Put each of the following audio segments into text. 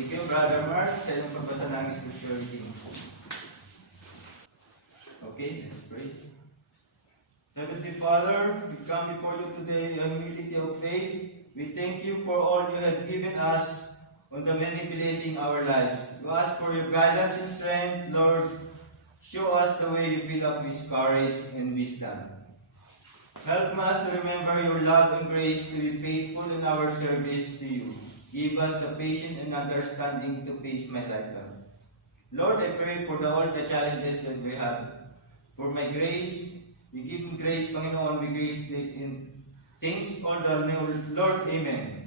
Thank you, Brother Mark, sa iyong pagbasa ng scripture reading. Okay, let's pray. Heavenly Father, we come before you today in humility of faith. We thank you for all you have given us on the many blessings in our life. We ask for your guidance and strength, Lord. Show us the way you fill up with courage and wisdom. Help us to remember your love and grace to be faithful in our service to you. Give us the patience and understanding to face my lifetime. Lord, I pray for all the challenges that we have. For my grace, we give me grace, Panginoon, we grace in things all the Lord. Amen.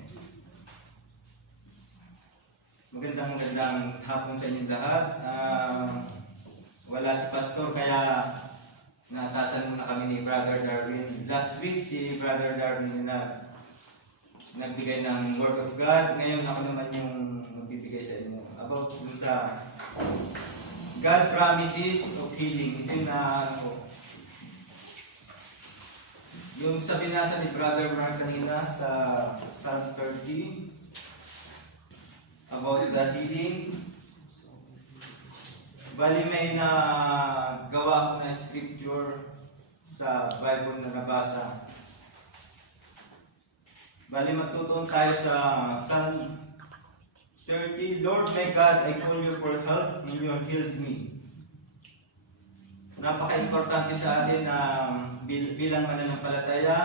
Magandang hapon sa inyong lahat. Wala si Pastor, kaya naatasan muna kami ni Brother Darwin. Last week, si Brother Darwin nagbigay ng Word of God. Ngayon ako naman yung magbibigay sa inyo about dun sa God promises of healing. Ito yung yung sa binasa ni Brother Mark kanina sa Psalm 30 about the healing. Bali may gawa ko na scripture sa Bible na nabasa. Bali magtutuon tayo sa Psalm 30. Lord my God, I call you for help and you have healed me. Napaka-importante sa atin na bilang mananampalataya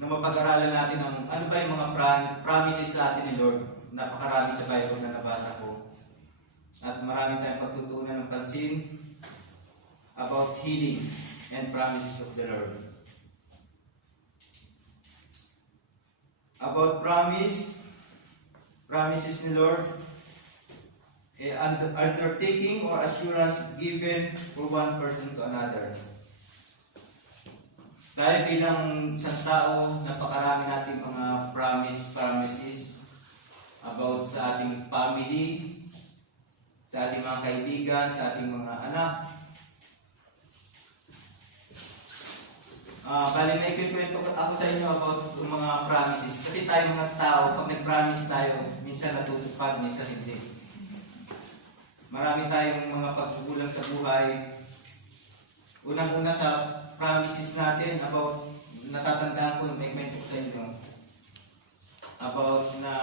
na mapag-aralan natin ang ano ba yung mga promises sa atin ni Lord. Napakarami sa Bible na nabasa ko. At marami tayong pagtutuunan ng pansin about healing and promises of the Lord. About promises ni Lord, undertaking or assurance given from one person to another. Tayo bilang isang tao, napakarami natin mga promises about sa ating family, sa ating mga kaibigan, sa ating mga anak. Bali may kikwento ako sa inyo about yung mga promises. Kasi tayo mga tao, pag nag-promise tayo, minsan natutupad, minsan hindi. Marami tayong mga pagkukulang sa buhay. Unang-una sa promises natin about, natatandaan ko, may kwento ko sa inyo, about na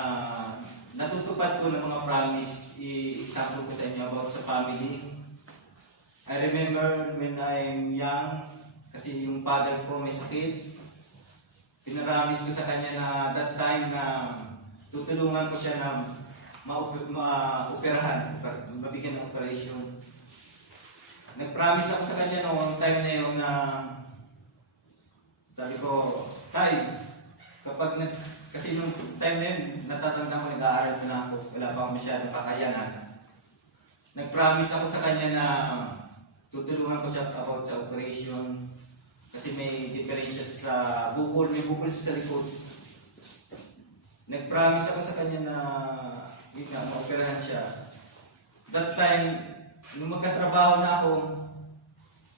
natutupad ko ng mga promise, i-example ko sa inyo about sa family. I remember when I'm young, kasi yung father ko may sakit, pinaramis ko sa kanya na that time na tutulungan ko siya na ma-operahan, mabigyan ng operation. Nag-promise ako sa kanya noong time na yun na sabi ko, Tay, kasi nung time na yun, natatanda ko nag-aaral ko na ako, wala pa ako masyadong kakayanan. Nag-promise ako sa kanya na tutulungan ko siya about sa operation. Kasi may diferensya sa bukol, may bukol sa likod. Nag-promise ako sa kanya na yun nga, ma-operahan siya. That time, nung magkatrabaho na ako,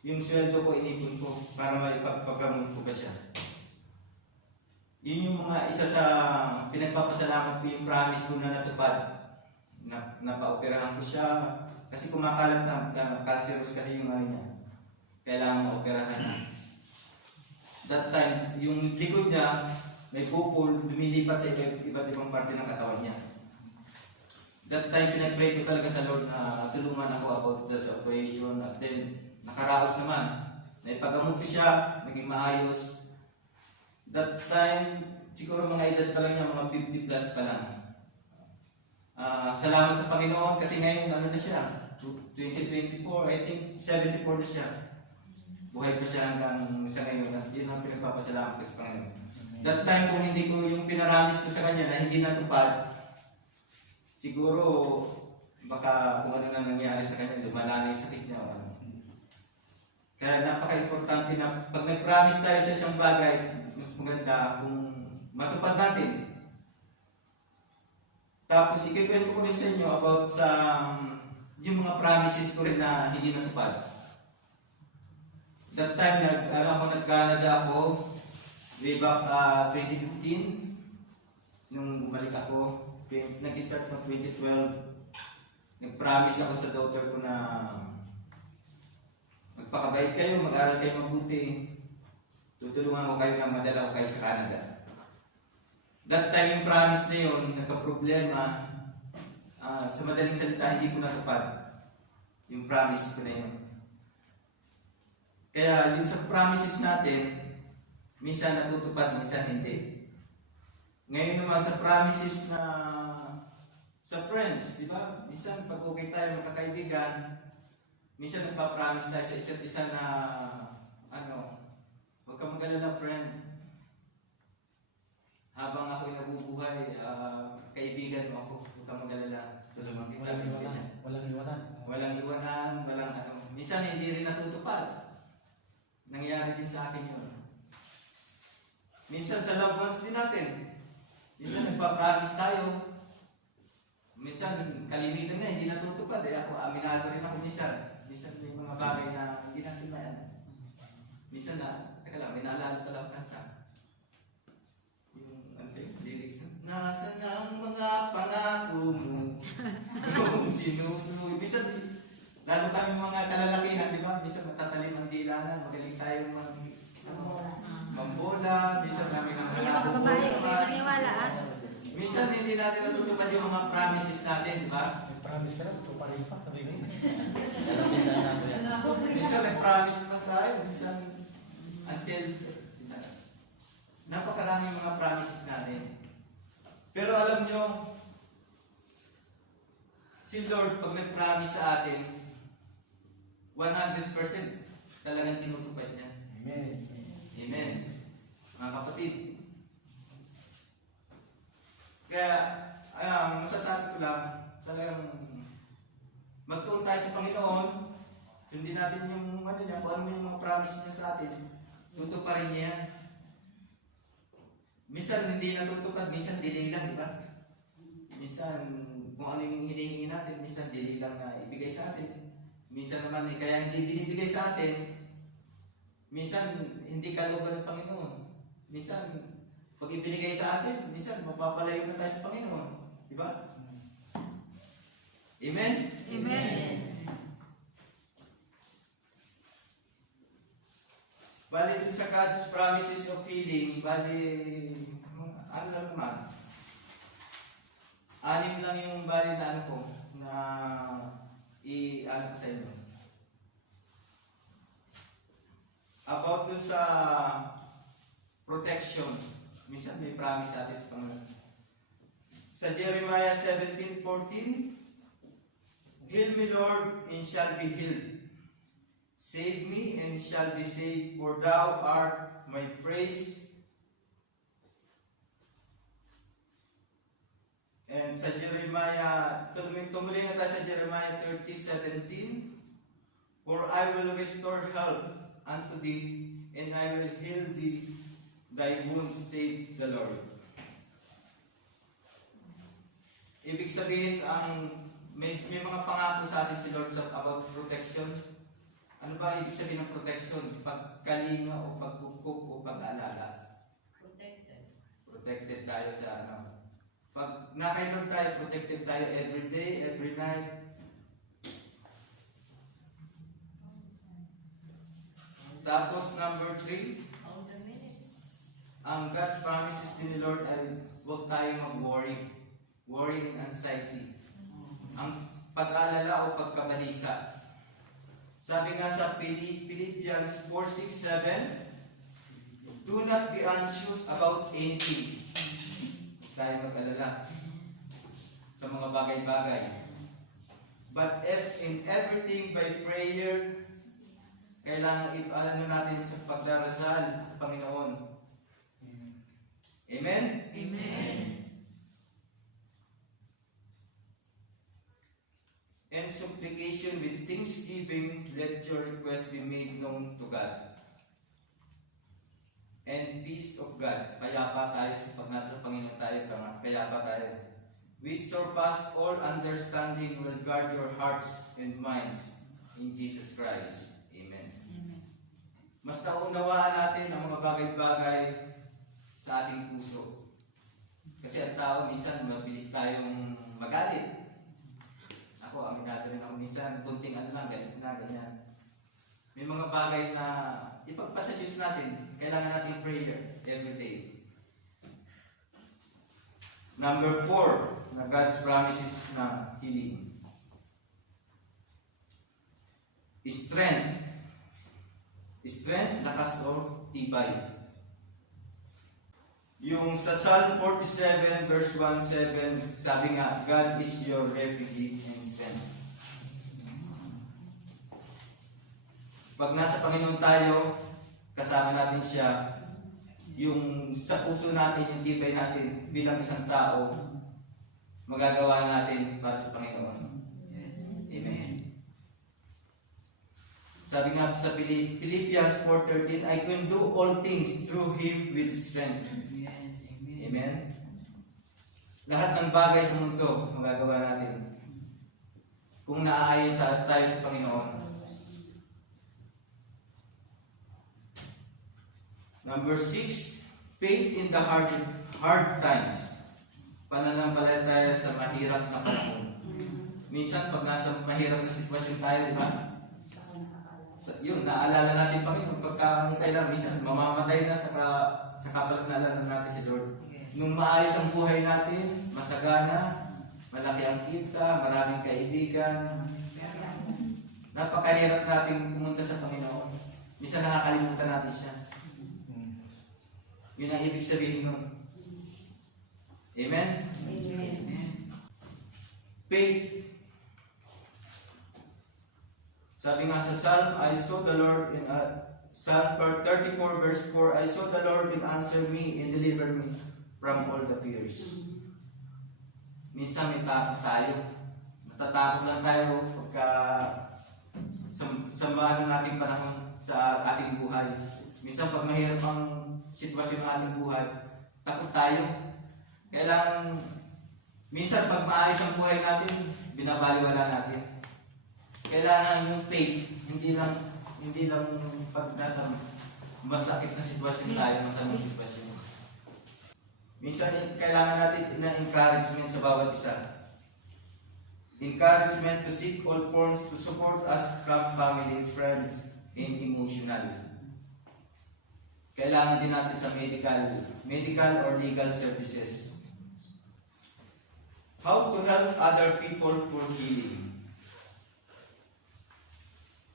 yung sweldo ko inipon ko para maipagpagamot ko pa siya. Yun yung mga isa sa pinagpapasalamat ko yung promise ko na natupad. Napa-operahan ko siya. Kasi kumakalat na cancerous kasi yung ano niya. Kailangan ma-operahan na. That time, yung likod niya, may bukol, lumilipat sa iba't ibang parte ng katawan niya. That time, pinag-pray ko talaga sa Lord na tulungan ako about this operation. At then, nakaraos naman. Naipagamot ko siya, naging maayos. That time, siguro mga edad pa lang niya, mga 50 plus pa lang. Salamat sa Panginoon kasi ngayon, ano na siya? 2024, I think 74 na siya. Buhay pa siya hanggang sa ngayon. At yun ang pinagpapasalamat ko sa Panginoon. That time, kung hindi ko yung pinaramis ko sa kanya na hindi natupad, siguro baka kung ano na nangyari sa kanya, lumala na yung sakit niya. Kaya napaka-importante na pag nag-promise tayo sa isang bagay, mas maganda kung matupad natin. Tapos ikikwento ko rin sa inyo about sa yung mga promises ko rin na hindi natupad. That time, nag-Canada ako, way back 2015, nung bumalik ako, nag-start ng 2012, nag-promise ako sa daughter ko na magpakabait kayo, mag-aral kayo mabuti. Tutulungan ko kayo na madala ko kayo sa Canada. That time yung promise na yun, nagka-problema. Sa madaling salita, hindi ko natupad yung promise ko na yun. Kaya yun sa promises natin, minsan natutupad, minsan hindi. Ngayon naman sa promises na sa friends, di ba? Minsan pag okay tayo magkakaibigan, minsan nagpa-promise tayo sa isa't isa na huwag ka mag-alala friend. Habang ako'y nabubuhay, kaibigan mo ako, huwag ka mag-alala. Tulungan kita. Walang iwanan. Walang iwanan, minsan hindi rin natutupad. Nangyari din sa akin yun. Minsan sa loved ones din natin. Minsan nagpa-promise tayo. Minsan kalimitan na, hindi natutupad. Ako, aminado rin ako minsan. Minsan may mga bagay na hindi natin na yan. Minsan teka lang, may naalala talang kanta. Yung, lyrics na, nasaan ang mga pangako mo? Kung sinusunod. Minsan, lalo kami mga kalalakihan, di ba? Minsan matatalim ang dilanan, magaling tayo mambola, minsan namin ang minsan hindi natin natutupad yung mga promises natin, di ba? May promise ka lang, tuparin pa. Sabi ko. Minsan may promise na tayo, minsan until napakaraming mga promises natin. Pero alam nyo, si Lord, pag nag-promise sa atin, 100% talagang tinutupad niya. Amen. Amen. Mga kapatid. Kaya, masasabi ko lang, talagang magtuon tayo sa Panginoon, sundin natin yung kung ano yung mga promise niya sa atin, tutuparin niya yan. Minsan hindi natutupad, minsan delay lang, di ba? Minsan, kung ano yung hinihingi natin, minsan delay lang na ibigay sa atin. Minsan naman, kaya hindi binibigay sa atin, minsan hindi kalooban ng Panginoon. Minsan, pag ibinigay sa atin, minsan mapapalayo na tayo sa Panginoon. Di ba? Amen? Amen. Bali din sa God's promises of healing, bali, ano lang naman, 6 lang yung bali na i-ano ko sa inyo. About dun sa protection, minsan may promise natin sa Panginoon. Sa Jeremiah 17:14, Heal me, Lord, and shall be healed. Save me, and shall be saved, for thou art my praise. And sa Jeremiah, tumuloy na tayo sa Jeremiah 30:17, for I will restore health unto thee, and I will heal thee thy wounds, saith the Lord. Ibig sabihin, may mga pangako sa atin si Lord about protection. Ano ba ibig sabihin ng protection? Pagkalinga o pagkukuk o pag-aalala. Protected tayo sa Pag na-kay Lord tayo, protected tayo every day, every night. Tapos number 3, ang God's promises din ni Lord ay huwag tayo mag-worry. Worry and anxiety. Ang pag-alala o pagkabalisa. Sabi nga sa Philippians 4:6-7, do not be anxious about anything. Tayo mag-alala sa mga bagay-bagay. But if in everything by prayer, kailangan ipaalala natin sa pagdarasal sa Panginoon. Amen? Amen. And supplication with thanksgiving, let your request be made known to God. And peace of God, payapa tayo sa pag nasa Panginoon tayo, payapa tayo, which surpass all understanding, will guard your hearts and minds in Jesus Christ. Amen. Mas naunawaan natin ang mga bagay-bagay sa ating puso. Kasi ang tao, minsan, mabilis tayong magalit. Ako, aminado rin ako minsan, kunting ano lang, galit na, ganyan. May mga bagay na ipagpasa Diyos natin, kailangan natin prayer every day. Number 4, na God's promises na healing. Strength. Strength, lakas o tibay. Yung sa Psalm 47 verse 1-7, sabi nga, God is your refuge and strength. Pag nasa Panginoon tayo, kasama natin siya, yung sa puso natin, yung tibay natin bilang isang tao, magagawa natin para sa Panginoon. Amen. Sabi nga sa Philippians 4:13, I can do all things through Him with strength. Amen. Lahat ng bagay sa mundo, magagawa natin. Kung naaayon tayo sa Panginoon. Number 6, faith in the hard times. Pananampalataya sa mahirap na panahon. Minsan, pag nasa mahirap na sitwasyon tayo, di ba? Yun, naalala natin Panginoon. Pagka kailan, minsan, mamamatay na sa kapalag naalala natin si Lord. Nung maayos ang buhay natin, masagana, malaki ang kita, maraming kaibigan. Napakahirap natin pumunta sa Panginoon. Minsan nakakalimutan natin siya. Yun ang ibig sabihin nun. Amen? Amen. Faith. Sabi nga sa Psalm, I saw the Lord in Psalm 34 verse 4, I saw the Lord and answer me and deliver me from all the fears. Minsan may takot tayo. Natatakot lang tayo pagka sa mga nating panahon sa ating buhay. Minsan pag mahirap ang sitwasyon ng ating buhay, takot tayo. Kailangan, minsan pag maayos ang buhay natin, binabaliwala natin. Kailangan yung faith, hindi lang pag nasa masakit na sitwasyon tayo, masamang sitwasyon. Minsan kailangan natin na encouragement sa bawat isa. Encouragement to seek all forms to support us from family, friends, and emotional. Kailangan din natin sa medical or legal services. How to help other people for healing.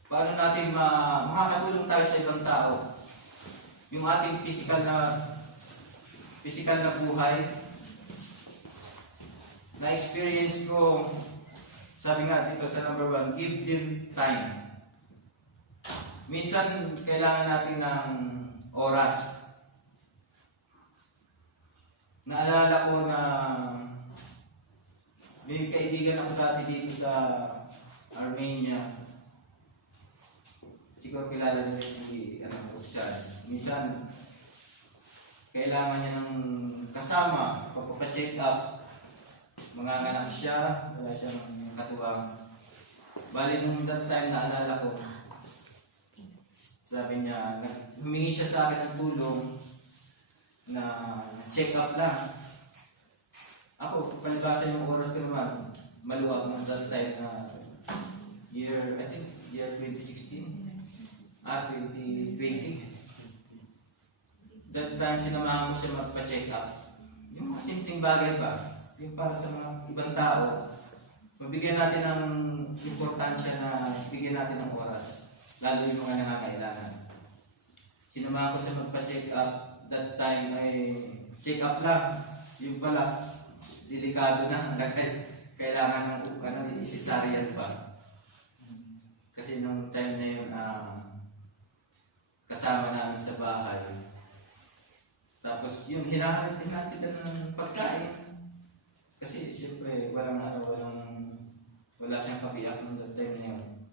Paano natin makakatulong tayo sa ibang tao? Yung ating physical na buhay. Na-experience ko, sabi nga dito sa number 1, give them time. Minsan, kailangan natin ng oras. Naalala ko na may kaibigan ako dati dito sa Armenia. Siguro kilala niyo si Kupsyan. Minsan, kailangan niya ng kasama, pagpapacheck up. Manganganak siya, wala siyang katuwang. Bali nung that time naalala ko, sabi niya, humingi siya sa akin ng tulong na check up lang. Ako, palibasa yung oras ko naman, maluwag nung that time na year 2016. 2020. That time sinamahan ko siya magpa-check up. Yung mga simpleng bagay ba? Yung para sa mga ibang tao, mabigyan natin ng importansya na bigyan natin ng oras. Lalo yung mga nangangailangan. Sinamahan ko siya magpa-check up. That time ay check up lang. Yung pala, delikado na. Kailangan ng isisarian pa. Kasi nung time na yun, kasama namin sa bahay. Tapos yun, hinahanap din natin ng pagkain. Kasi siyempre, wala siyang pabiyak nung that time na yun.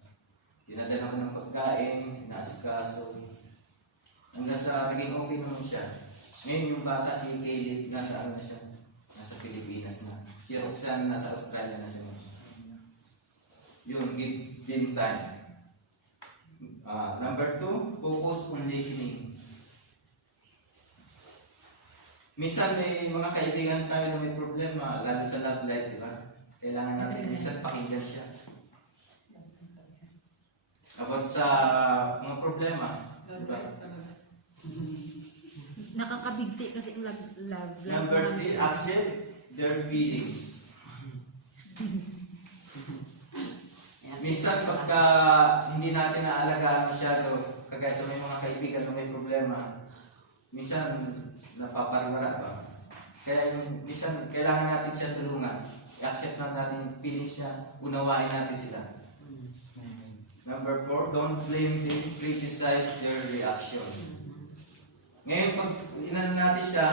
Dinadala ko ng pagkain, inaasikaso. Hanggang sa naging okay naman siya. Ngayon yung bata, si Caleb, nasa Pilipinas na. Si Roxanne, nasa Australia na siya. Yun, give them time. Number 2, focus on listening. Minsan may mga kaibigan tayo na may problema, lalo sa love life, di ba? Kailangan natin minsan pakinggan siya. About sa mga problema, di ba? Nakakabigti kasi ang love life. Number 3, accept their feelings. Minsan pagka hindi natin naalagaan masyado, kagaya sa may mga kaibigan na may problema, minsan napapariwara pa. Kaya minsan kailangan natin siya tulungan. I-accept lang natin yung feelings niya, unawain natin sila. Number 4, don't blame them, criticize their reaction. Ngayon pag inano natin siya,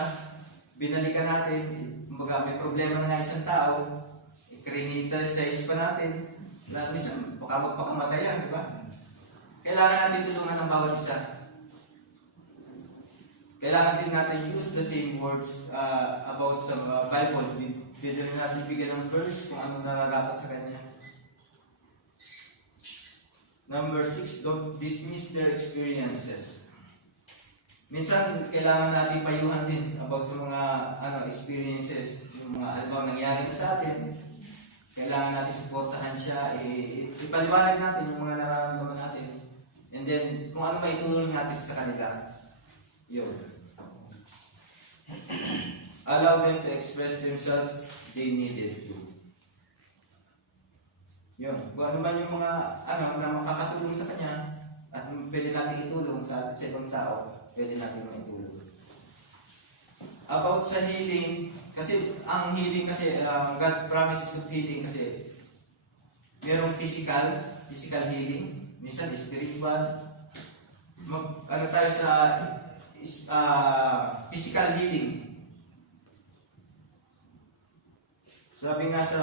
binalikan natin, kumbaga may problema na nga isang tao, i-criticize pa natin, lahat minsan baka magpakamatay yan, di ba? Kailangan natin tulungan ng bawat isa. Kailangan din natin use the same words about sa Bible. Pwede rin natin bigyan ng verse kung ano nararapat sa kanya. Number 6, don't dismiss their experiences. Minsan, kailangan natin payuhan din about sa mga experiences, yung mga halimbawa nangyari na sa atin. Kailangan natin suportahan siya, ipaliwanag natin yung mga nararamdaman natin. And then, kung ano maitulong natin sa kanila. Yun. Allow them to express themselves, they needed to. Yun. Kung ano man yung mga na makakatulong sa kanya at pwede natin itulong sa ibang tao, pwede natin maitulong. About sa healing, kasi ang healing kasi, God promises of healing kasi merong physical healing, minsan spiritual. Tayo sa physical healing. Sabi nga sa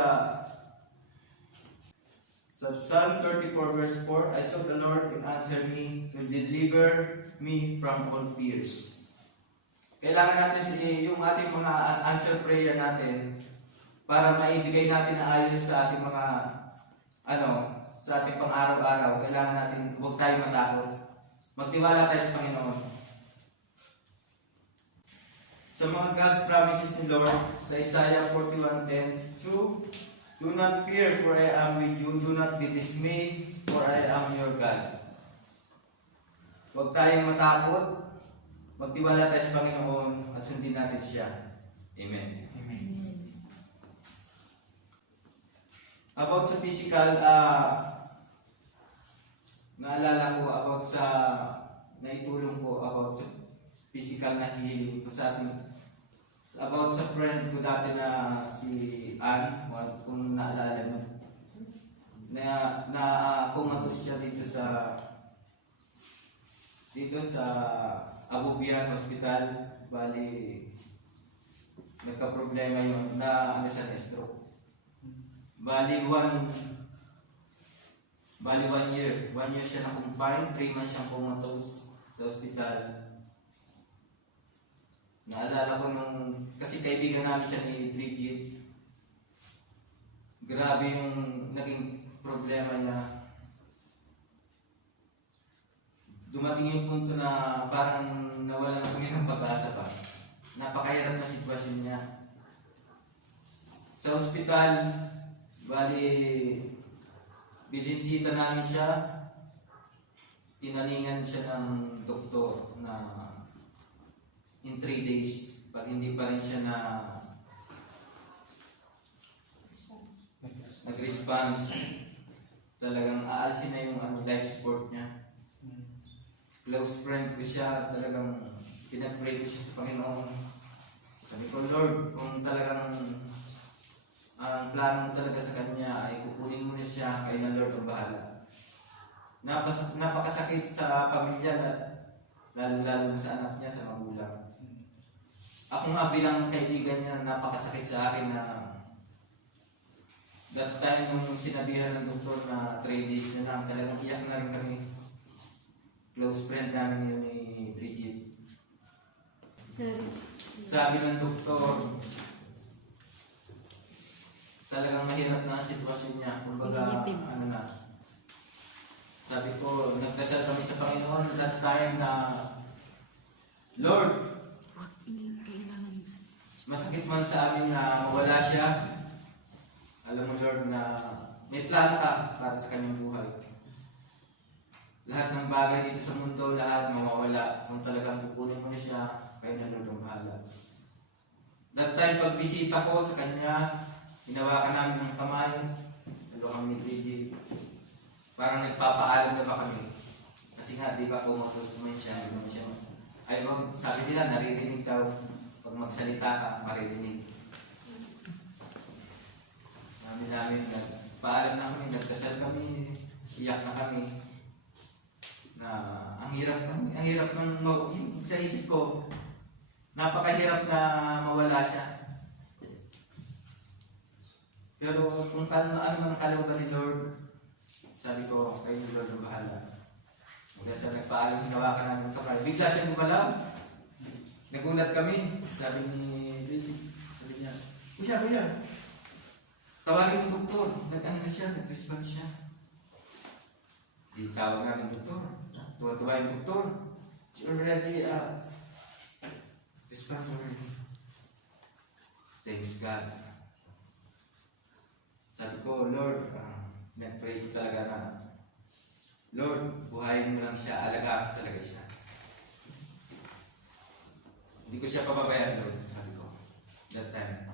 Psalm 34 verse 4, I sought the Lord and answered me, will deliver me from all fears. Kailangan natin yung ating mga answer prayer natin para maibigay natin na ayos sa ating mga sa ating pang-araw-araw. Kailangan natin huwag tayo matakot. Magtiwala tayo sa Panginoon. Sa mga God promises ni Lord sa Isaiah 41:10, so do not fear, for I am with you. Do not be dismayed, for I am your God. Huwag tayong matakot. Magtiwala tayo sa Panginoon at sundin natin siya. Amen. Amen. About sa physical, naalala ko about sa naitulong ko about sa physical na healing ko sa ating about sa friend ko dati na si Ann, kung naalala mo, na kumatos siya dito sa Abubian Hospital. Bali nagka-problema yung na stroke. Bali 1 year siya na confined, 3 months siyang kumatos sa hospital. Naalala ko kasi kaibigan namin siya ni Bridget. Grabe yung naging problema niya. Dumating yung punto na parang nawala na kami ng pag-asa pa. Napakahirap na sitwasyon niya. Sa ospital, bali, bidinsita namin siya. Tinalingan siya ng doktor na in 3 days, pag hindi pa rin siya nag-response, talagang aalisin na yung life support niya. Close friend ko siya, talagang pinag-pray ko siya sa Panginoon. Sabi ko, Lord, kung talagang ang plano mo talaga sa kanya ay kukunin mo na siya, kay na Lord ang bahala. Napakasakit sa pamilya na lalo-lalo na sa anak niya, sa magulang. Ako nga bilang kaibigan niya, napakasakit sa akin na that time nung sinabihan ng doktor na 3 days na lang, talagang iyak na rin kami. Close friend namin yun ni Bridget. Sabi ng doktor, talagang mahirap na ang sitwasyon niya. Kumbaga, sabi ko, nagdasal kami sa Panginoon that time na, Lord, masakit man sa amin na mawala siya, alam mo Lord na may plano ka para sa kanyang buhay. Lahat ng bagay dito sa mundo, lahat mawawala. Kung talagang kukunin mo na siya, kayo na Lord ang bahala. That time, pagbisita ko sa kanya, hinawakan namin ng kamay, lalo kami ni Gigi. Parang nagpapaalam na ba kami? Kasi nga, di ba kumatos mo siya, hindi mo siya. Ay, sabi nila, naririnig daw. Pag magsalita ka, maririnig. Namin, nagpaalam na kami, nagdasal kami, iyak na kami. Na ang hirap ng sa isip ko, napakahirap na mawala siya. Pero kung ano man ang kalooban ni Lord, sabi ko, kayo ni Lord ang bahala. Kaya sa nagpaalam, hinawakan namin ng kamay. Bigla siya gumalaw. Nagulat kami. Sabi ni Daisy, sabi niya, Kuya, tawagin yung doktor. Nag-ano siya, nag-response siya. Di tawag namin yung doktor. Tuwa-tuwa yung doktor. She already, response already. Thanks God. Sabi ko, Lord, nag-pray ko talaga na, Lord, buhayin mo lang siya, alagaan ko talaga siya. Hindi ko siya pababayaan, Lord, sabi ko. That time.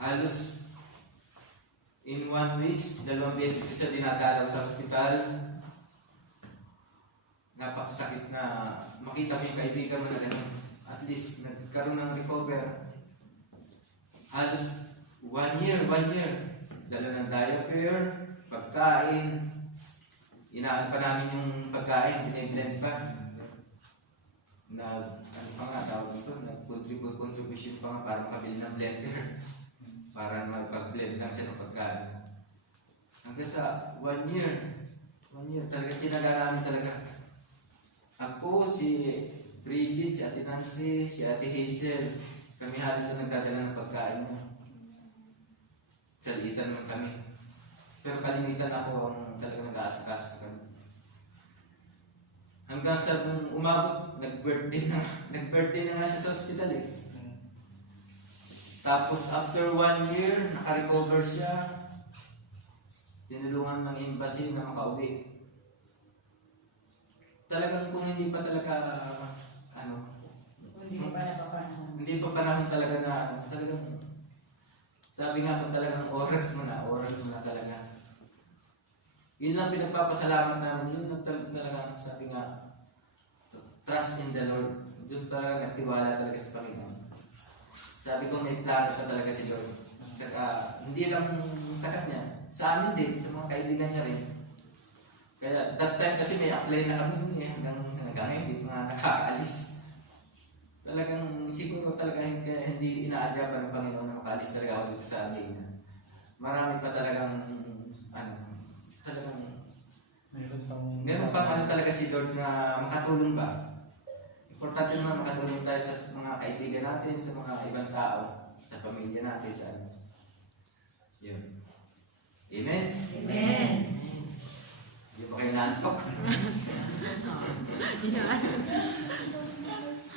Halos, in 1 week, 2 beses ko siya dinadalaw sa ospital. Napakasakit na makita mo yung kaibigan mo na ganun. At least, nagkaroon ng recover. Halos, 1 year. Dala ng diaper, pagkain. Inaan pa namin yung pagkain, biniblend pa. Ano pa nga, tawag ito, nag-contribution pa nga para makabili ng blender. Para magpag-blend lang siya ng pagkain. Hanggang sa 1 year, talaga tinaga namin talaga. Ako, si Bridget, si Ate Nancy, si Ate Hazel, kami halos na nagdadala ng pagkain mo. Salitan naman kami. Pero kalimitan ako ang talagang nag-aasikaso sa kanya. Hanggang sa nung umabot, nag-birthday na nga siya sa ospital eh. Tapos after 1 year, naka-recover siya. Tinulungan ng embassy na makauwi. Talagang kung hindi pa talaga, hindi pa panahon talaga na, talagang, sabi nga kung talagang oras mo na talaga. Yun lang pinagpapasalamat namin, yun lang talaga, sabi nga, trust in the Lord. Doon talaga nagtiwala talaga sa Panginoon. Sabi ko may plano pa talaga si Lord. Saka, hindi lang sa kanya, sa amin din, sa mga kaibigan niya rin. Kaya that time kasi may apply na kami nun eh, hanggang ngayon, hindi pa nga nakakaalis. Talagang siguro talaga hindi inaadyapan ng Panginoon na makaalis talaga ako dito sa amin. Marami pa talagang, meron pa talaga si Lord na makatulong ba? Importante naman makatulong tayo sa mga kaibigan natin, sa mga ibang tao, sa pamilya natin, sa ano. Yun. Amen? Amen. Hindi pa kayo naantok.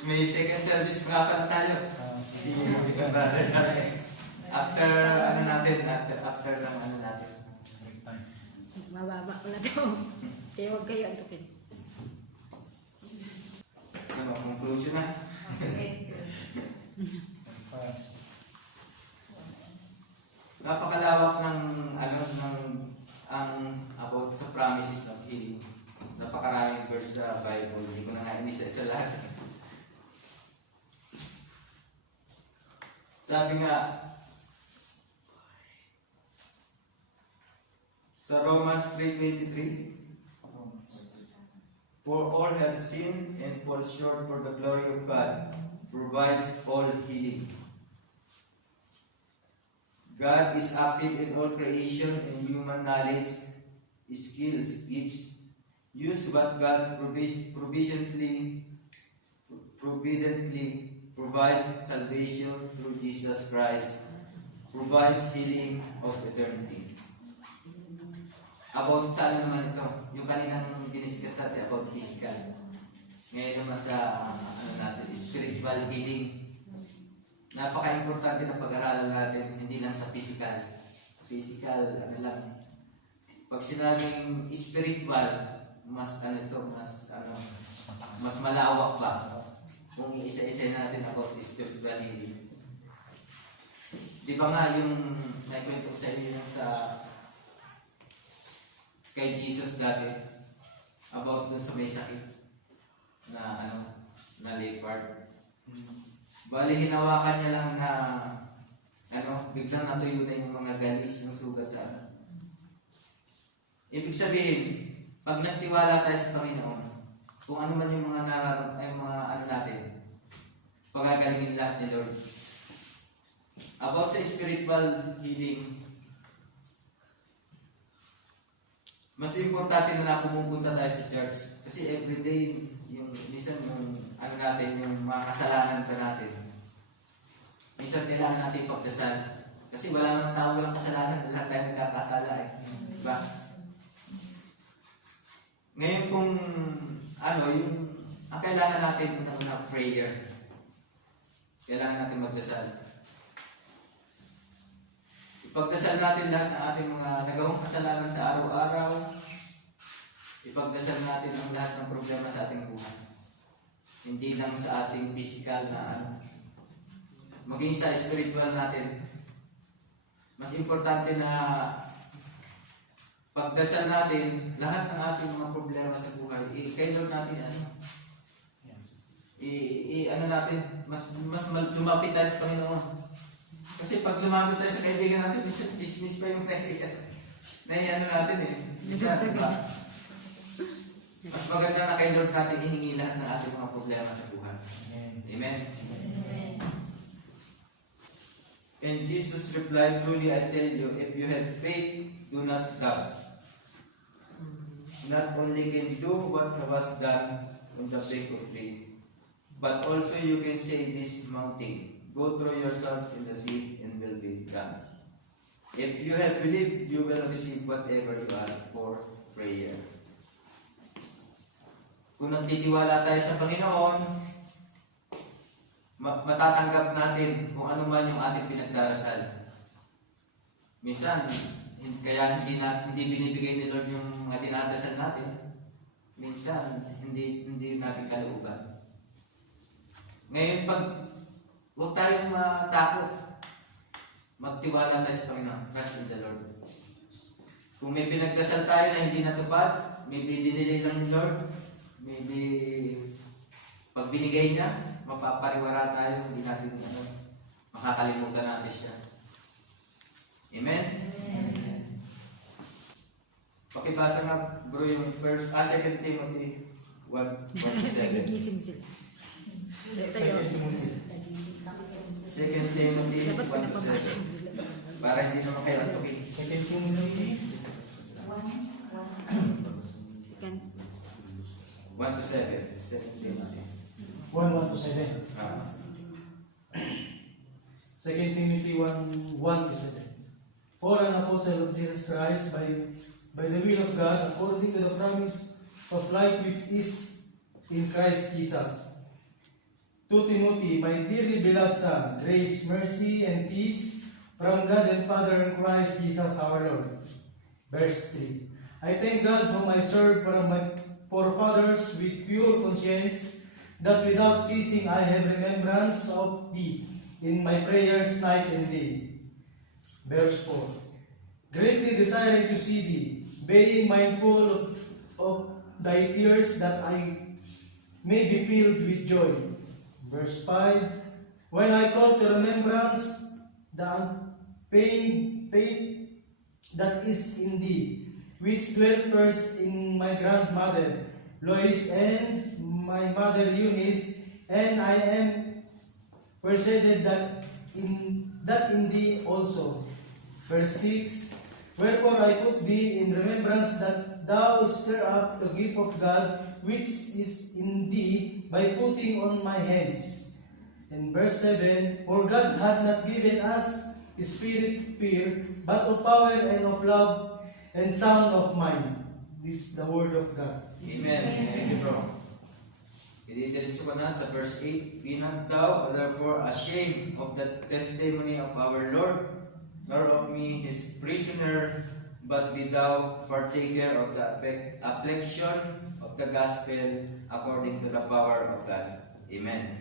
May second service pa pala tayo. After after ng ano natin. Mababa pala daw. Kaya huwag kayo antukin. Conclusion na. Napakalawak ng about sa promises of healing. Napakaraming verse sa Bible. Hindi ko na nainisa sa lahat. Sabi nga sa Romans 3:23, for all have sinned and fall short for the glory of God, provides all healing. God is active in all creation and human knowledge, skills, gives. Use what God providently provides salvation through Jesus Christ, provides healing of eternity. About sa ano naman ito, yung kaninang diniscuss natin about physical. Ngayon naman sa natin, spiritual healing. napaka-importante na pag-aralan natin, hindi lang sa physical. Physical, ano lang. Pag sinabing spiritual, mas mas malawak pa. Kung isa-isa natin about spiritual healing. Di ba nga yung naikwento ko sa inyo yung sa kay Jesus dati about dun sa may sakit na na leopard. Bali hinawakan niya lang na biglang natuyo na yung mga galis, yung sugat sa Ibig sabihin, pag nagtiwala tayo sa Panginoon, kung ano man yung mga natin, pagagalingin lahat ni Lord. About sa spiritual healing, mas importante na pumupunta tayo sa church. Kasi everyday, yung natin, yung mga kasalanan pa natin. Minsan kailangan natin pagdasal. Kasi wala namang tao walang kasalanan, lahat tayo nagkakasala eh. Diba? Ngayon kung ang kailangan natin unang prayer. Kailangan natin magdasal. Ipagdasal natin lahat ng ating mga nagawang kasalanan sa araw-araw. Ipagdasal natin ang lahat ng problema sa ating buhay. Hindi lang sa ating physical na maging sa spiritual natin. Mas importante na pagdasal natin lahat ng ating mga problema sa buhay. Kay Lord natin natin, mas lumapit tayo sa Panginoon. Kasi pag lumapit tayo sa kaibigan natin, minsan chismis pa yung kaibigan. Natin eh. Minsan, mas maganda na kay Lord natin hihingi lahat ng ating mga problema sa buhay. Amen? Amen. And Jesus replied, "Truly I tell you, if you have faith, do not doubt. Not only can you do what was done on the lake of faith, but also you can say this mountain, go throw yourself in the sea and will be done. If you have believed, you will receive whatever you ask for prayer." Kung nagtitiwala tayo sa Panginoon, matatanggap natin kung ano man yung ating pinagdarasal. Minsan, kaya hindi binibigay ni Lord yung mga dinadasal natin. Minsan, hindi natin kalooban. Ngayon, huwag tayong matakot. Magtiwala tayo sa Panginoon. Trust in the Lord. Kung may pinagdasal tayo na hindi natupad, maybe dinilay lang ni Lord, maybe pag binigay niya, mapapariwara tayo, hindi natin makakalimutan natin siya. Amen? Amen. Pakibasa nga bro yung 2 Timothy 1:7. Nagigising sila. Second Timothy. 2 Timothy Dapat pinapabasa 1:7. mo sila. Para hindi naman kayo natukin. Second Timothy. Second. 1-7. 2 Timothy. 1:1-7. Ah. 2 Timothy 1:1-7. Paul, an apostle of Jesus Christ, by the will of God, according to the promise of life which is in Christ Jesus. To Timothy, my dearly beloved son, grace, mercy, and peace from God and Father and Christ Jesus our Lord. Verse 3. I thank God whom I serve from my forefathers with pure conscience, that without ceasing I have remembrance of thee in my prayers night and day. Verse 4. Greatly desiring to see thee, being mindful of thy tears, that I may be filled with joy. Verse 5. When I call to remembrance the unfeigned faith that is in thee, which dwelt first in my grandmother Lois and my mother Eunice, and I am persuaded that in thee also. Verse 6. Wherefore I put thee in remembrance, that thou stir up the gift of God which is in thee by putting on my hands. And verse 7. For God hath not given us a spirit of fear, but of power and of love and sound of mind. This is the word of God. Amen. Thank you, bro. Ididiretso ko na sa verse 8. Be not thou therefore ashamed of the testimony of our Lord, nor of me his prisoner, but be thou partaker of the affliction of the gospel according to the power of God. Amen.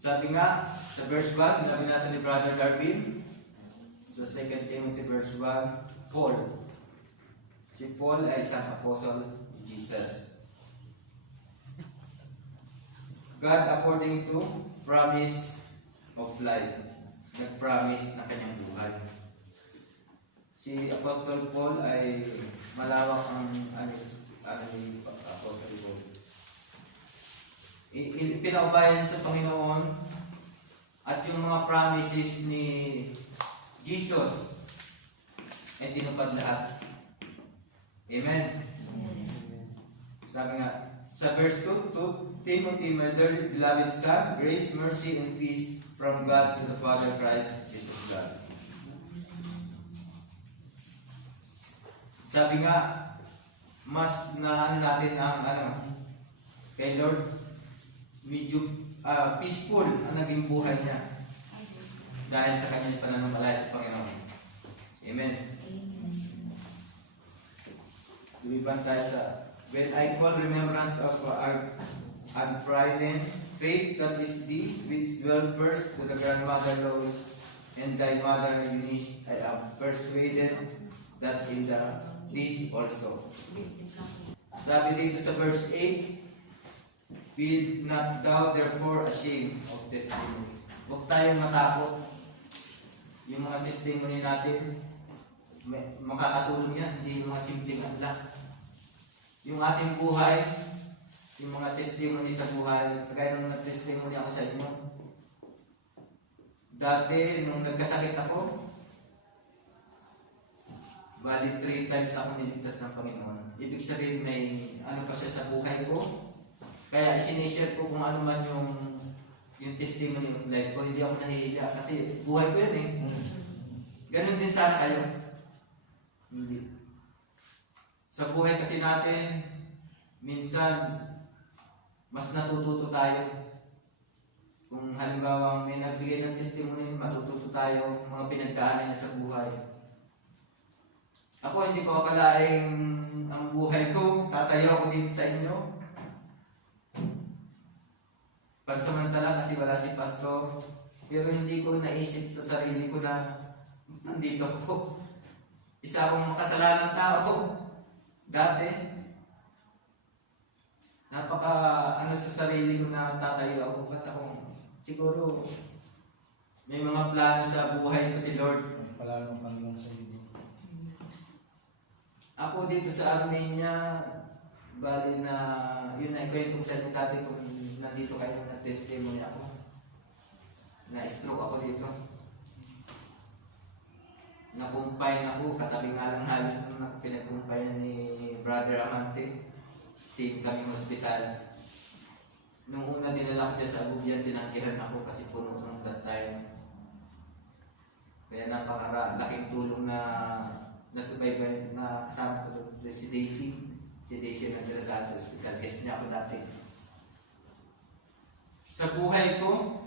Sabi nga, sa verse 1, nabi nasa ni Brother Darwin, sa 2 Timothy verse 1, Paul. Si Paul ay isang apostle ni Jesus. God according to promise of life. Nag-promise na kanyang buhay. Si Apostle Paul ay malawak ang ni Apostle Paul. Pinaubayan sa Panginoon at yung mga promises ni Jesus ay tinupad lahat. Amen. Sabi nga, sa verse 2, to Timothy, my dearly beloved son, grace, mercy, and peace from God to the Father Christ Jesus God. Sabi nga, mas na natin ang kay Lord, medyo peaceful ang naging buhay niya dahil sa kanyang pananampalataya sa Panginoon. Amen. Lumiban tayo sa when I call remembrance of our unfrightened faith that is thee, which dwell first to the grandmother Lois and thy mother Eunice, I am persuaded that in the thee also. Sabi dito sa verse 8, be not thou therefore ashamed of testimony. Huwag tayong matakot. Yung mga testimony natin, makakatulong yan, hindi yung mga simpleng adla. Yung ating buhay, yung mga testimony sa buhay, kagaya ng mga testimony ako sa inyo. Dati, nung nagkasakit ako, bali 3 times ako niligtas ng Panginoon. Ibig sabihin may ano pa siya sa buhay ko. Kaya isinishare ko kung ano man yung testimony of life ko. Hindi ako nahihiya kasi buhay ko yun eh. Ganun din sana kayo. Hindi. Sa buhay kasi natin, minsan, mas natututo tayo. Kung halimbawa may nagbigay ng testimony, matututo tayo mga pinagdaanan niya sa buhay. Ako hindi ko akalaing ang buhay ko, tatayo ako dito sa inyo. Pansamantala kasi wala si pastor, pero hindi ko naisip sa sarili ko na nandito ako. Isa akong makasalanang tao. Dati, sa sarili ko na tatayo ako. Ba't akong, siguro, may mga plano sa buhay ko si Lord. Plano ng Panginoon sa iyo. Ako dito sa Armenia, bali na, yun na ikwento ko sa inyo dati kung nandito kayo na testimony ako. Na-stroke ako dito. Nakumpay ako, katabi nga lang halos nung pinagkumpayan ni Brother Amante. Same kaming hospital. Nung una dinala ko sa Agubian, tinanggihan ako kasi puno ng that time. Kaya napakalaking tulong na nasubaybay na kasama ko doon si Daisy. Si Daisy nagtira sa hospital. Guest niya ako dati. Sa buhay ko,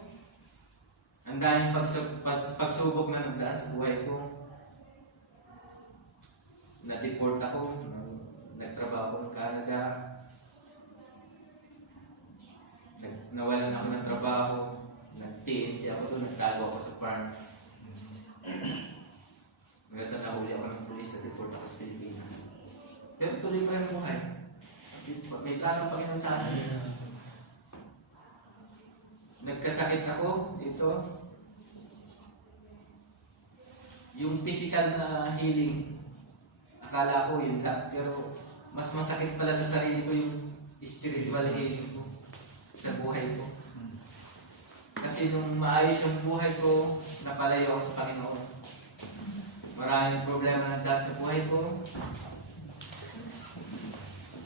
ang daming pagsubok na nagdaan sa buhay ko. Na-deport ako, nagtrabaho ako ng Canada, nawalan ako ng trabaho, nag-TNT ako doon, nagtago ako sa farm. Hanggang sa nahuli ako ng pulis, na-deport ako sa Pilipinas. Pero tuloy ko yung buhay. May plano pa rin sa akin. Nagkasakit ako dito. Yung physical na healing, akala ko yun lang, pero mas masakit pala sa sarili ko yung spiritual healing ko sa buhay ko. Kasi nung maayos yung buhay ko, napalayo ako sa Panginoon. Maraming problema na dahil sa buhay ko.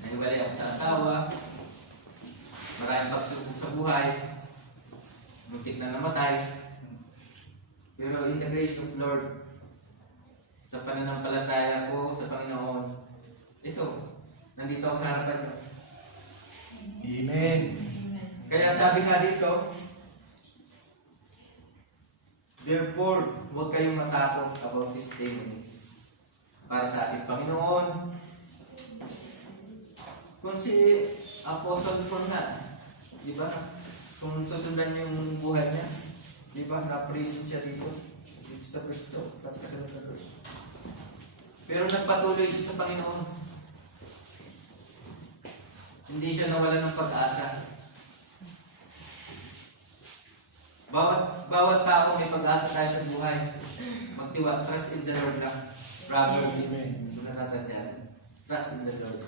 Naniwalay ako sa asawa. Maraming pagsubok sa buhay. Muntik na namatay. Pero in the grace of Lord, sa pananampalataya ko sa Panginoon, ito, nandito ako sa harapan niyo. Amen. Kaya sabi nga dito, therefore, huwag kayong matakot about this thing para sa ating Panginoon. Kung si Apostle Paul na, di ba? Kung susundan niyo yung buhay niya, di ba? Na-prison siya dito sa verse 2, kasunod na verse. Pero nagpatuloy siya sa Panginoon. Hindi siya nawala ng pag-asa. Bawat tao may pag-asa tayo sa buhay. Magtiwa, trust in the Lord lang. Proverbs, ito na natatandaan. Trust in the Lord.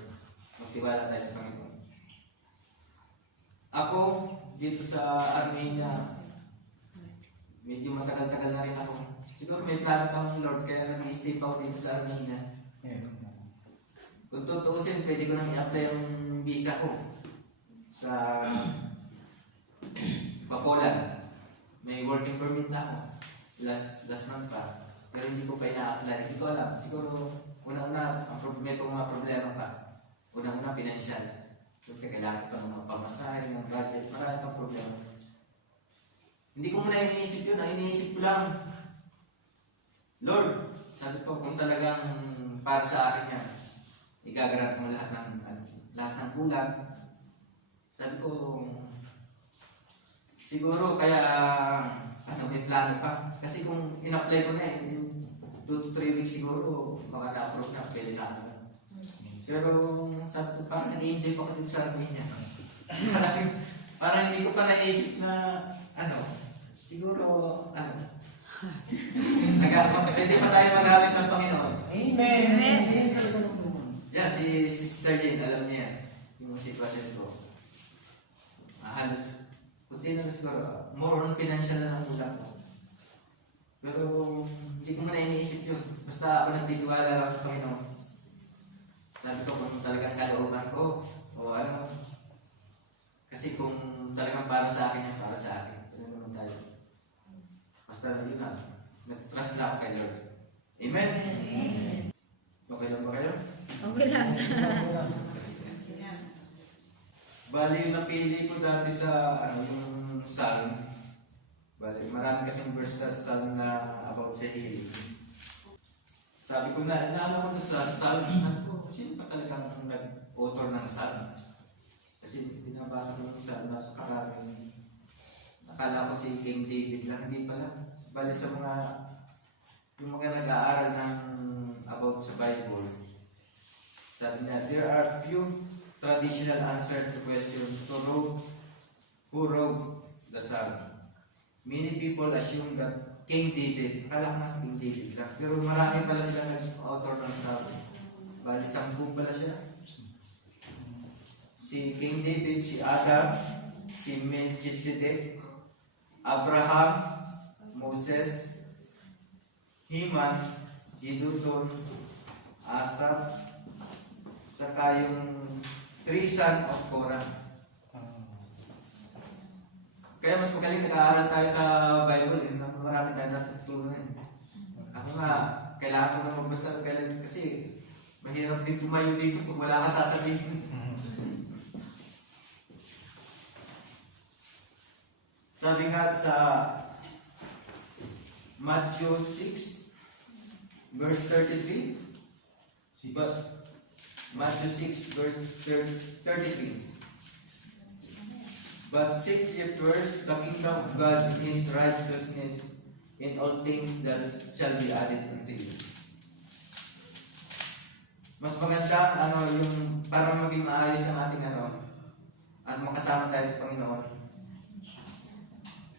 Magtiwala tayo sa Panginoon. Ako, dito sa Armenia, medyo matagal-tagal na rin ako. Siguro may plano kang Lord, kaya nag-stay pa ako dito sa Armenia. Kung tutuusin, pwede ko nang i-apply yung visa ko sa Bacolod. May working permit na ako. Last month pa. Pero hindi ko pa ina-apply. Hindi ko alam. Siguro, una-una, may mga problema pa. Una-una, financial. Kasi kailangan pa ng mga pamasahe, ng budget. Marami pang problema. Hindi ko muna iniisip yun. Ang iniisip ko lang, Lord, sabi ko, kung talagang para sa akin yan, igagarap mo lahat ng kulang. Sabi ko, siguro kaya may plano pa. Kasi kung in-apply ko na in 2 to 3 weeks siguro baka na-approve na, pwede na ako. Pero sabi ko, parang nag-i-enjoy pa ko dito sa Armenia. parang hindi ko pa naisip na siguro pwede pa tayo mag-awit ng Panginoon. Amen. Yeah, si Sister Jane, alam niya yung sitwasyon ko. Halos kunti na siguro, more on financial na ang ulang ko. Pero hindi ko muna iniisip yun. Basta ako nagtitiwala lang sa Panginoon. Sabi ko kung talagang kalooban ko, o kasi kung talagang para sa akin yan, para sa akin. Ano naman tayo. Basta na yun na. Nag-trust na ako kay Lord. Amen? Okay lang ba kayo? Okay lang. Bali, yung napili ko dati sa yung Psalm. Bali, marami kasing verse sa Psalm na about sa healing. Sabi ko na, inaano ko na sa Psalm, sino pa talagang nag-author ng Psalm? Kasi binabasa ko yung Psalm na karaming. Akala ko si King David lang, hindi pala. Bali sa yung mga nag-aaral ng about sa Bible. Sabi niya, there are few traditional answer to question who wrote the Psalm. Many people assume that King David, akala ko mas King David lang, pero marami pala sila nag-author ng Psalm. Bali, 10 pala siya. Si King David, si Adam, si Melchizedek, Abraham, Moses, Heman, Jeduthun, Asaph, saka yung 3 sons of Korah. Kaya mas magaling nag-aaral tayo sa Bible, marami tayo natutunan. Ako nga, kailangan ko na magbasa kailan kasi mahirap din tumayo dito kung wala ka sasabihin. Sabi nga sa Matthew 6, verse 33, Matthew 6, verse 33. But seek ye first the kingdom of God and His righteousness, in all things that shall be added unto you. Mas maganda yung para maging maayos ang ating at makasama tayo sa Panginoon.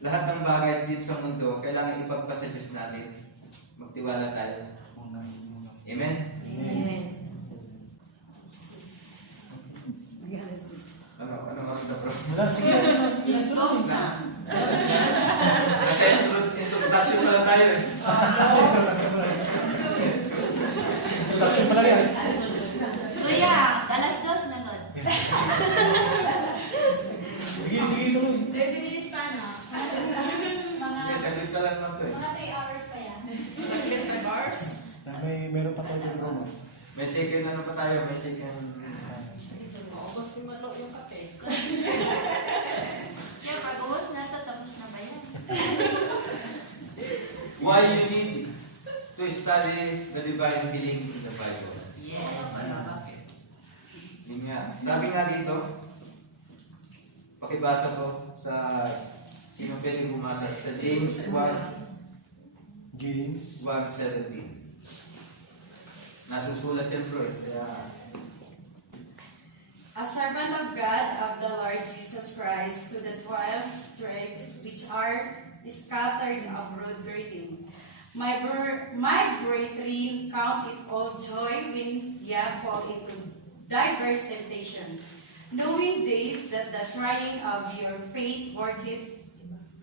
Lahat ng bagay dito sa mundo, kailangan ipagpasa Diyos natin. Magtiwala tayo. Amen? Amen. Mag-alas din. Ano maganda bro? Sige. Yes, close na. Kasi introduction pa lang tayo eh. Introduction pa lang yan. Kuya, alas 2 na doon. Sige, tuloy. 30 minutes pa, no? Sige, saglit pa lang naman to eh. Mga 3 hours pa yan. Saglit na bars. Meron pa tayo yung Romans. May second pa tayo, may second. Maubos ni Manok yung kape. Kaya pag-uwas na ito, tapos na ba yan? Why you need to study the divine healing in the Bible? Yes. Yun nga. Sabi nga dito, pakibasa ko sa sino pwede bumasa sa James 1, James 1:17. Nasusulat yan bro eh. Kaya A servant of God, of the Lord Jesus Christ, to the 12 tribes which are scattered abroad greeting. My brethren, count it all joy when ye fall into diverse temptation, knowing this, that the trying of your faith worketh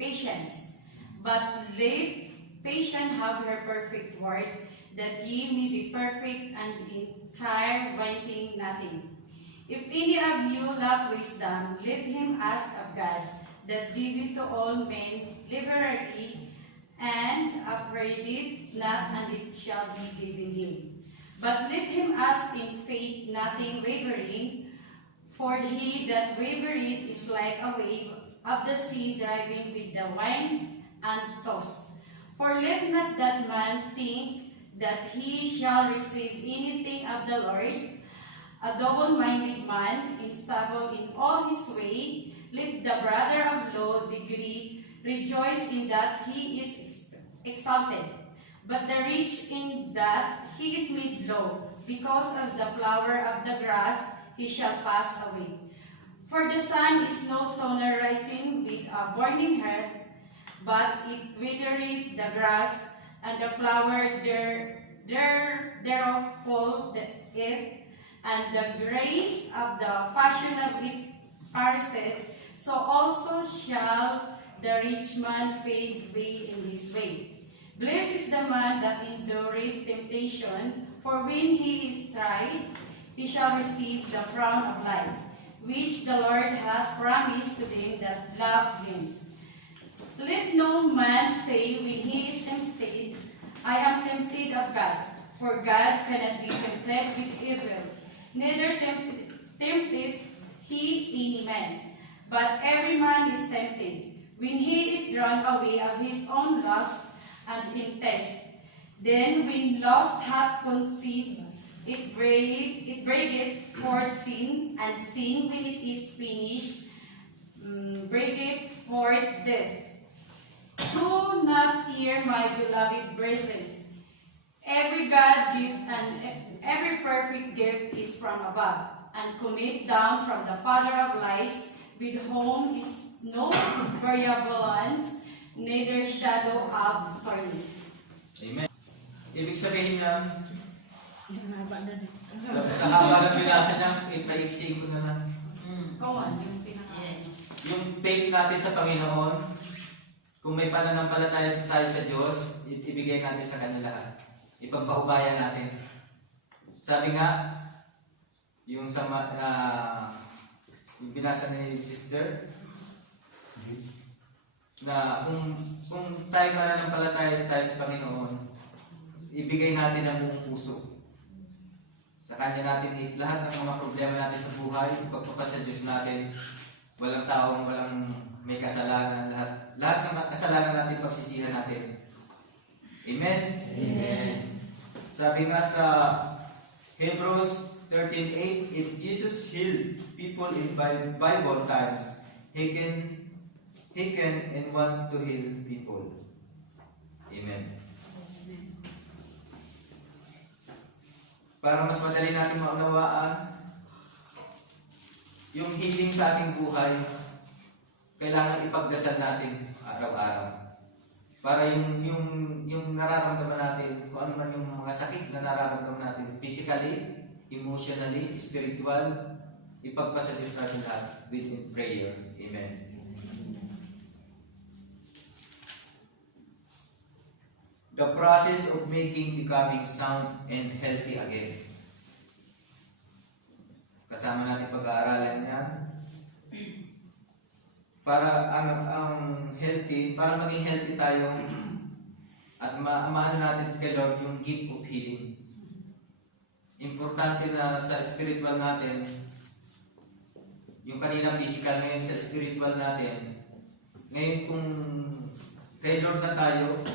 patience. But let patience have her perfect work, that ye may be perfect and entire, wanting nothing. If any of you lack wisdom, let him ask of God, that giveth to all men liberally, and upbraideth not, and it shall be given him. But let him ask in faith, nothing wavering, for he that wavereth is like a wave of the sea, driving with the wind and tossed. For let not that man think that he shall receive anything of the Lord. A double-minded man, unstable in all his way, let the brother of low degree rejoice in that he is exalted, but the rich in that he is made low, because of the flower of the grass he shall pass away. For the sun is no sooner rising with a burning heat, but it withereth the grass, and the flower thereof falleth, and the grace of the fashion of it perisheth. So also shall the rich man fade away in his way. Blessed is the man that endureth temptation, for when he is tried, he shall receive the crown of life, which the Lord hath promised to them that love him. Let no man say when he is tempted, I am tempted of God, for God cannot be tempted with evil, neither tempted he any man. But every man is tempted, when he is drawn away of his own lust and intest. Then when lust hath conceived, it bringeth forth sin, and sin, when it is finished, bringeth forth death. Do not fear, my beloved brethren. Every God gift and every perfect gift is from above, and cometh down from the Father of lights, with whom is no variableness, neither shadow of turning. Amen. Ibig sabihin niya, Yung haba na rin. sa kahaba ng binasa niya, ipaiksin ko naman. Go on, yung pinaka. Yes. Yung faith natin sa Panginoon, kung may pananampalataya tayo sa Diyos, ibigay natin sa Kanya lahat. Ipagpaubaya natin. Sabi nga, yung yung binasa ni sister, na kung tayo mananampalataya tayo sa Panginoon, ibigay natin ang buong puso. Sa Kanya natin lahat ng mga problema natin sa buhay, ipagpapa sa Diyos natin. Walang taong walang may kasalanan. Lahat ng kasalanan natin, pagsisihan natin. Amen? Amen. Sabi nga sa Hebrews 13:8, if Jesus healed people in Bible times, He can and wants to heal people. Amen. Para mas madali natin maunawaan yung healing sa ating buhay, kailangan ipagdasal natin araw-araw. Para yung nararamdaman natin, kung ano man yung mga sakit na nararamdaman natin, physically, emotionally, spiritual, ipagpasa Diyos natin lahat with prayer. Amen. The process of becoming sound and healthy again. Kasama natin pag-aaralan yan. Para ang healthy, para maging healthy tayo at maano natin kay Lord yung gift of healing. Importante na sa spiritual natin, yung kaninang physical, ngayon sa spiritual natin. Ngayon kung kay Lord na tayo,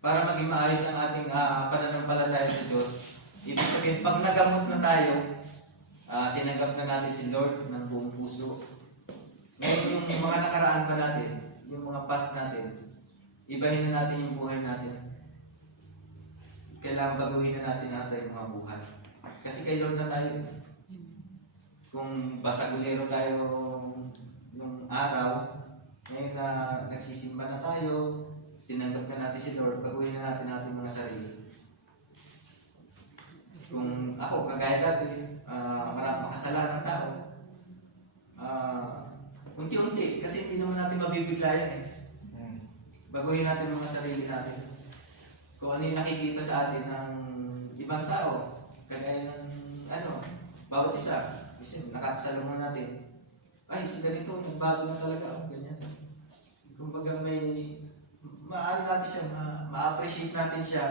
para maging maayos ang ating pananampalataya sa Diyos, ibig sabihin, pag nagamot na tayo, tinanggap na natin si Lord ng buong puso. Ngayon yung mga nakaraan pa natin, yung mga past natin, ibahin na natin yung buhay natin. Kailangan baguhin na natin yung mga buhay. Kasi kay Lord na tayo. Kung basagulero tayo nung araw, ngayon na nagsisimba na tayo, tinanggap na natin si Lord, baguhin na natin ating mga sarili. Kung ako, kagaya dati, maraming makasalanan ng tao, unti-unti, kasi hindi naman natin mabibiglayan eh. Baguhin natin ang mga sarili natin. Kung ano yung nakikita sa atin ng ibang tao, kagaya ng bawat isa, kasi nakakasalungan natin. Ay, si ganito, nagbago na talaga, ganyan. Kumbaga maano natin siya, ma-appreciate natin siya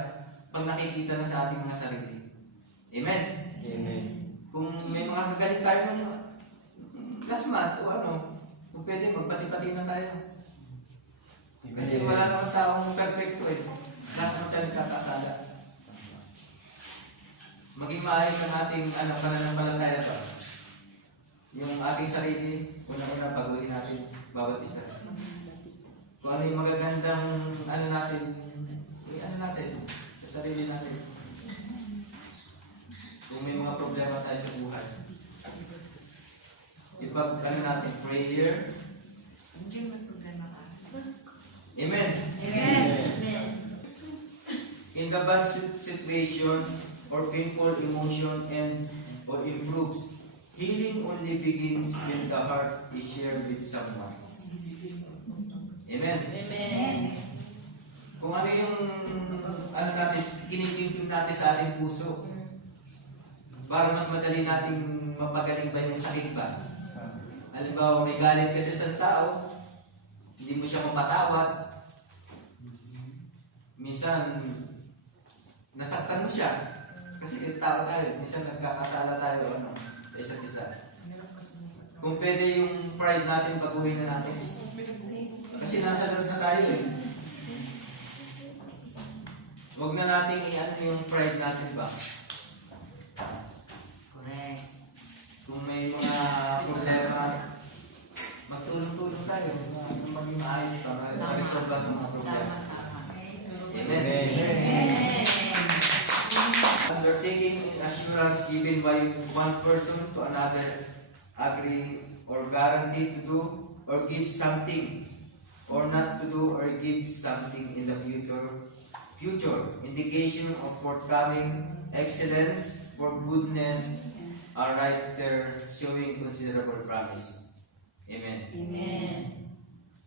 pag nakikita na sa ating mga sarili. Amen? Amen. Kung may mga kagaling tayo ng last month o kung pwede, magpati-pati na tayo. Kasi wala naman taong perfecto eh. Lahat naman tayo nagkakasala. Maging maayos ang ating pananampalataya ba? Yung ating sarili, una-una baguhin natin bawat isa. Kung ano yung magagandang natin sa sarili natin. Kung may mga problema tayo sa buhay. Ipag natin, prayer. Hindi may problema ka. Amen. Amen. In the bad situation or painful emotion or improves, healing only begins when the heart is shared with someone. Amen. Amen. Kung ano yung natin, kinikintim natin sa ating puso, para mas madali nating mapagaling ba yung sakit ba? Halimbawa, may galit kasi sa tao, hindi mo siya mapatawad. Minsan, nasaktan mo siya. Kasi tao tayo, minsan nagkakasala tayo sa isa't isa. Kung pwede yung pride natin, baguhin na natin. Kasi nasa loob na tayo eh. Huwag na natin yung pride natin ba? Correct. Kung may mga problema, magtulong-tulong tayo na maging maayos para ma-resolve ang mga problema. Amen. Amen. Undertaking in assurance given by one person to another, agree or guarantee to do or give something, or not to do or give something in the future, indication of forthcoming excellence for goodness are right there, showing considerable promise. Amen. Amen.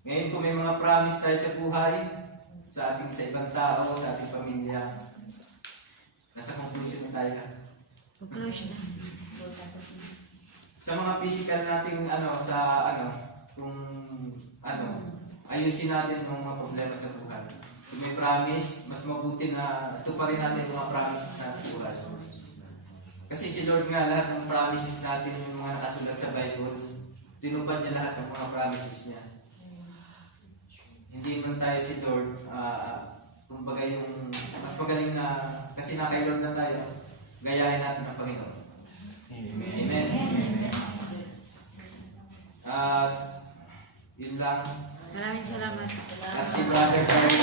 Ngayon kung may mga promise tayo sa buhay, sa ibang tao, sa ating pamilya, nasa conclusion na tayo. Conclusion. Sa mga physical nating kung ayusin natin yung mga problema sa buhay. Kung may promise, mas mabuti na tuparin natin yung mga promises natin sa buhay. Kasi si Lord nga, lahat ng promises natin, yung mga nakasulat sa Bible, tinupad niya lahat ng mga promises niya. Hindi man tayo si Lord, kumbaga yung mas magaling na, kasi na kay Lord na tayo, gayahin natin ang Panginoon. Amen. Yun lang. Maraming salamat. At si Brother Terry.